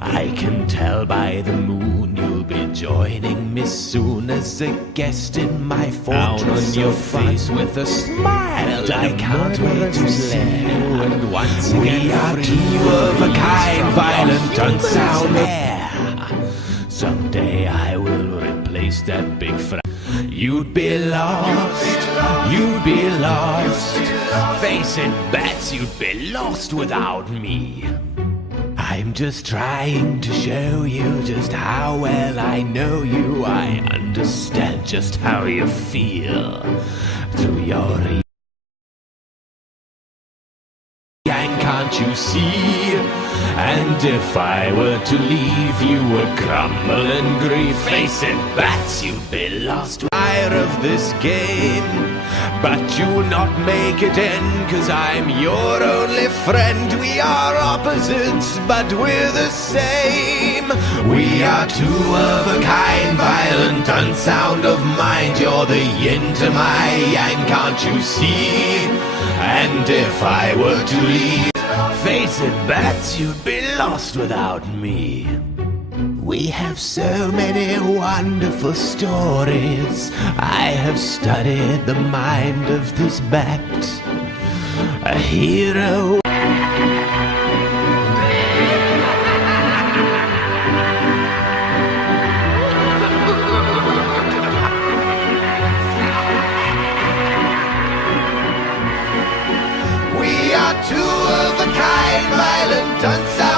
I can tell by the moon you'll be joining me soon as a guest in my fortress. Down on your face with a smile, I can't wait to see you. And once we are two of a kind, violent, unsound. Someday I will replace that big frat. You'd be lost, you'd be lost. Face it, bats, you'd be lost without me. I'm just trying to show you just how well I know you. I understand just how you feel through your and can't you see? And if I were to leave, you would crumble in grief. Face it, bats, you'd be lost. Tired of this game, but you'll not make it in, 'cause I'm your only friend. We are opposites, but we're the same. We are two of a kind, violent, unsound of mind. You're the yin to my yang, can't you see? And if I were to leave, face it, bats, you'd be lost without me. We have so many wonderful stories. I have studied the mind of this bat. A hero. We are two of a kind, violent, unsound.